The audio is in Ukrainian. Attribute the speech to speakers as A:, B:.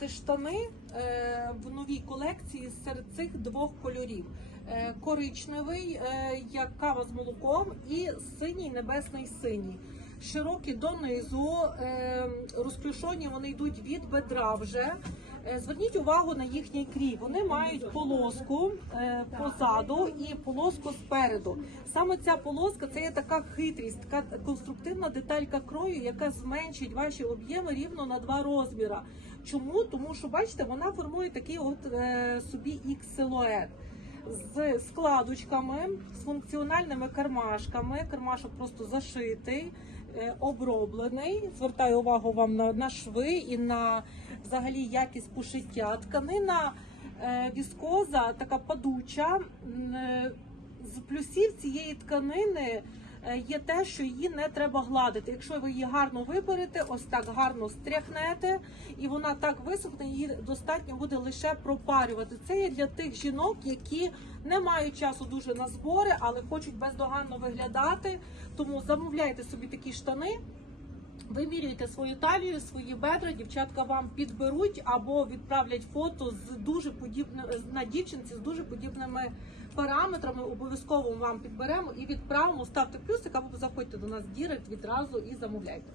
A: Це штани е, в новій колекції серед цих двох кольорів: Е, коричневий, е, як кава з молоком, і синій небесний синій. Широкі донизу, розклюшоні вони йдуть від бедра вже. Е, Зверніть увагу на їхній крій. Вони мають полоску е, позаду і полоску спереду. Саме ця полоска це є така хитрість, така конструктивна деталька крою, яка зменшить ваші об'єми рівно на два розміри. Чому? Тому що бачите, вона формує такий от е, собі ікс-силует з складочками, з функціональними кармашками. Кармашок просто зашитий, оброблений. Звертаю увагу вам на, на шви і на взагалі якість пошиття. Тканина е, віскоза, така падуча. Е, З плюсів цієї тканини е, є те, що її не треба гладити. Якщо ви її гарно виберете, ось так гарно стряхнете, і вона так висохне, її достатньо буде лише пропарювати. Це є для тих жінок, які не мають часу дуже на збори, але хочуть бездоганно виглядати. Тому замовляйте собі такі штани. Вимірюйте свою талію, свої бедра, дівчатка вам підберуть або відправлять фото з дуже подібним на дівчинці з дуже подібними параметрами. Обов'язково вам підберемо і відправимо. Ставте плюсик або заходьте до нас в дірект відразу і замовляйте.